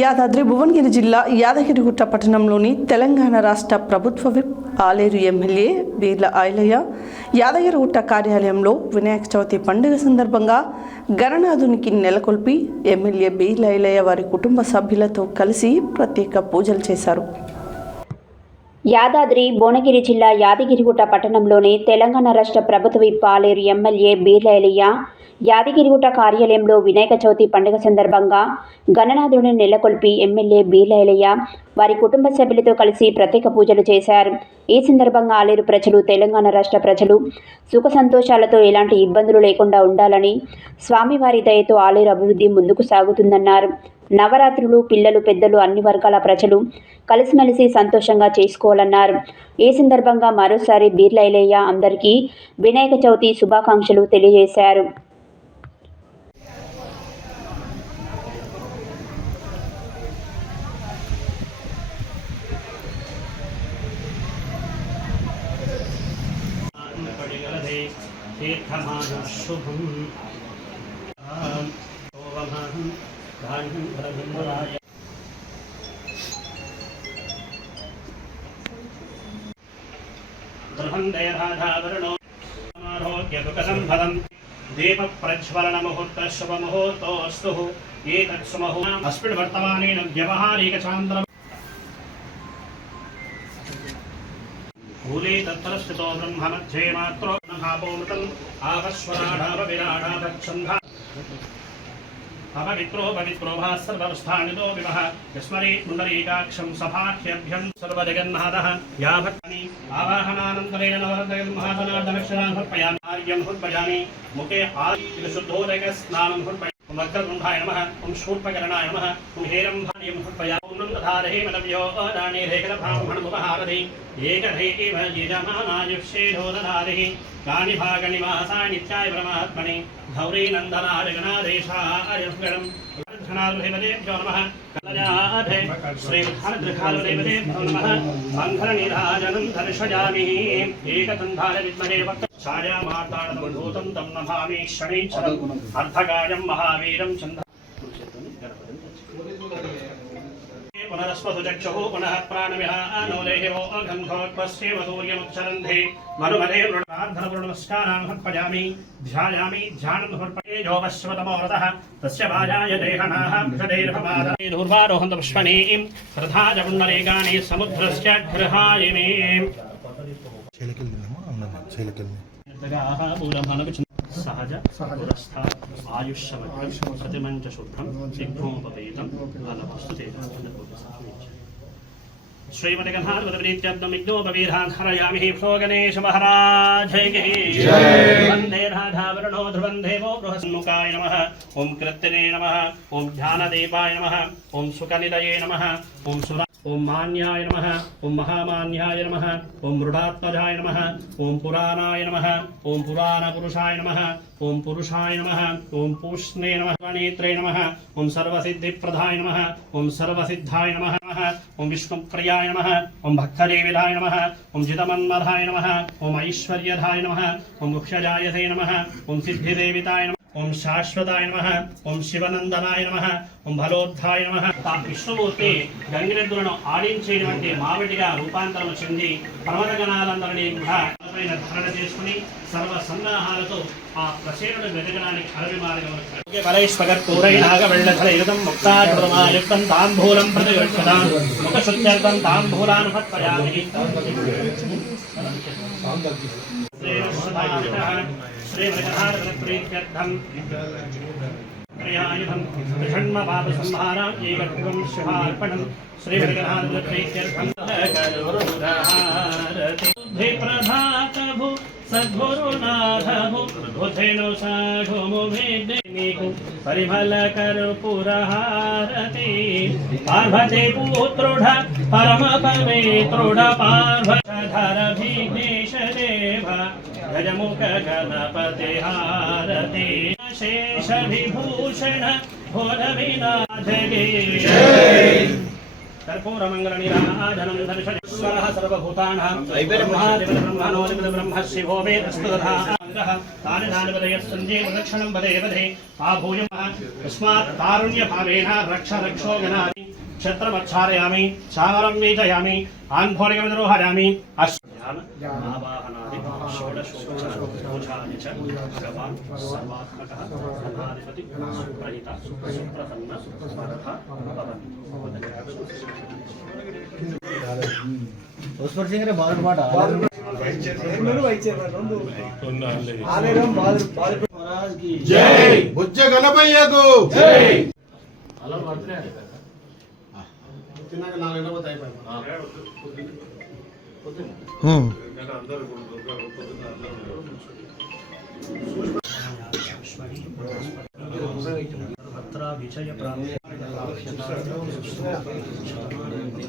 యాదాద్రి భువనగిరి జిల్లా యాదగిరిగుట్ట పట్టణంలోని తెలంగాణ రాష్ట్ర ప్రభుత్వ విప్ ఆలేరు ఎమ్మెల్యే బీర్ల ఐలయ్య యాదగిరిగుట్ట కార్యాలయంలో వినాయక చవితి పండుగ సందర్భంగా గణనాథునికి నెలకొల్పి ఎమ్మెల్యే బీర్ల ఐలయ్య వారి కుటుంబ సభ్యులతో కలిసి ప్రత్యేక పూజలు చేశారు. యాదాద్రి భువనగిరి జిల్లా యాదగిరిగుట్ట పట్టణంలోని తెలంగాణ రాష్ట్ర ప్రభుత్వ విప్ ఆలేరు ఎమ్మెల్యే బీర్ల ఐలయ్య యాదగిరిగుట్ట కార్యాలయంలో వినాయక చవితి పండుగ సందర్భంగా గణనాథుడిని నెలకొల్పి ఎమ్మెల్యే బీర్ల ఐలయ్య వారి కుటుంబ సభ్యులతో కలిసి ప్రత్యేక పూజలు చేశారు. ఈ సందర్భంగా ఆలేరు ప్రజలు, తెలంగాణ రాష్ట్ర ప్రజలు సుఖ సంతోషాలతో ఎలాంటి ఇబ్బందులు లేకుండా ఉండాలని, స్వామివారి దయతో ఆలేరు అభివృద్ధి ముందుకు సాగుతుందన్నారు. నవరాత్రులు పిల్లలు, పెద్దలు అన్ని వర్గాల ప్రజలు కలిసిమెలిసి సంతోషంగా చేసుకోవాలన్నారు. ఈ సందర్భంగా మరోసారి బీర్ల ఐలయ్య అందరికీ వినాయక చవితి శుభాకాంక్షలు తెలియజేశారు. दीप प्रज्वलन मुहूर्त शुभ मुहूर्तोस्तु एतत् सुमुहूर्तम् अस्मिन् वर्तमानेन व्यवहारिक चान्द्रम् भूले तत्तरस्थितो ब्रह्म मध्ये मात्रो महापोमृतम् आवस्वराढाव विराढावच्छन्धा अपवित्रो पवित्रो भा सर्वस्थानितो विवः यस्मरे पुण्डरीकाक्षं सभाख्यभ्यं सर्वजगन्नाथः या भक्तानि आवाहनानन्तरेण नवरत्नम् महाजनार्दनक्षरान् समर्पयामि आर्यं समर्पयामि मुखे शुद्धोदकस्नानं समर्पयामि वक्रतुण्डाय नमः ओं शूर्पकर्णाय नमः ओं हेरम्भाय समर्पयामि ओं नन्दधारहे मनव्यो अदानेरेकलभामहणमुपहारधि एकधैव यजमानायुष्येधोदधारिः कानि भागनिवासाय नित्याय परमात्मने धौरी नन्दनारगणादेशार्यस्करम् धनादेवदेभ्यो नमः कलजाधे श्रीधानदृखालदेवदेभ्यो नमः मङ्गलनिराजनं दर्शयामि एकदन्धाय विद्महे छायामार्ताण्डमभूतं तं नमामि शनैश्चरम् अर्धकायं महावीरं चन्द्र पुनरस्वसुचक्षुः पुनः प्राणविहानो देहिवो अघंघोत्पस्येव सूर्यमुच्चरन्धे मनुमदे प्रार्थनपूर्णनमस्कारान् समर्पयामि ध्यायामि ध्यानं समर्पये यो वश्वतमोरथः तस्य वाजाय देहनाः विषदैर्भवादने दूर्वारोहन्त पुष्पणीं प्रधाज पुण्डरीकाणि समुद्रस्य गृहायिमे सहज पुरस्था आयुष्यवक्रं सतिमञ्च शुद्धं सिद्धोपवेतं फलवस्तुते श्रीमतिगन्धार्वतप्रीत्यब्दमिग्नोपवीरान् हरयामि भो गणेश महाराज की वन्दे राधावरणो ध्रुवं देवो बृहस्मुखाय नमः ओं कृत्यने नमः ओं ध्यानदीपाय नमः ओं सुखनिलये नमः ओं सुरा ओं मान्याय नमः ओं महामान्याय नमः ओं मृडात्मजाय नमः ओं पुराणाय नमः ओं पुराणपुरुषाय नमः ओं पुरुषाय नमः ओं पूष्णे नमः नेत्रे नमः ओं सर्वसिद्धिप्रदाय नमः ओं सर्वसिद्धाय नमः ओं विष्णुप्रियाय नमः ओं भक्तदेविदाय नमः ओं जितमन्मधाय नमः ओं ऐश्वर्यदाय नमः ओं मुख्यजायसे नमः ओं सिद्धिदेविताय नमः ओं शाश्वताय नमः ओं शिवनंदनाय नमः ओं भलोद्धाय नमः विष्णुमूर्ति गंगिरेद्దులను ఆడించేటువంటి మావిడిగా రూపాంతరం చెంది పర్వతగణాలందరినీ కూడా ధారణ చేసుకుని సర్వ సన్నాహాలతో ఆ ప్రసేనుడు వెతకడానికి అరవి మార్గం బలైస్పగర్పూరైనాగవెళ్ళధలయుతం ముక్తాయుక్తం తాంబూలం ప్రతిగచ్చతాం ముఖశుద్ధ్యర్థం తాంబూలాన్ భత్పయామి श्रीमृगहारप्रीत्यर्थं प्रियायुधं त्रिषण्मपापसंहारां एकत्वं शिवार्पणं श्रीमृगहारप्रीत्यर्थं करुणारति प्रभातभु सद्गुरुनाथभु बुधेनो साघुमु भेदेनिकु परिमल कर्पूरहारति पार्वती पुत्रुढ परम पवित्रुढ पार्वधर विघ्नेश देव गजमुख गणपति हारति शेष विभूषण भोरविनाथ कर्पूरमङ्गलनिराजनं दर्शयन् सर्वभूतानां ब्रह्मादिब्रह्मणोदिब्रह्म शिवो मे अस्तु तथा विदः तानि तानि वदयस्सन्धे प्रदक्षिणं वदे वदे आभूयमः तस्मात् तारुण्यभावेन रक्ष रक्षो गणाति क्षत्रमच्छारयामि चामरं वीजयामि आन्भोरिकविद्रोहयामि आवाहनादि षोडशोपचारानि च भगवान् सर्वात्मकः सर्वाधिपति सुप्रहिता सुप्रसन्न स्मरः उस्पर सिंह रे बाल पाट जय बुज्ज गणपయ్యకు जय తిన్నాక 4 గంటలకు అయిపోయింది విజయ ప్రాప్తి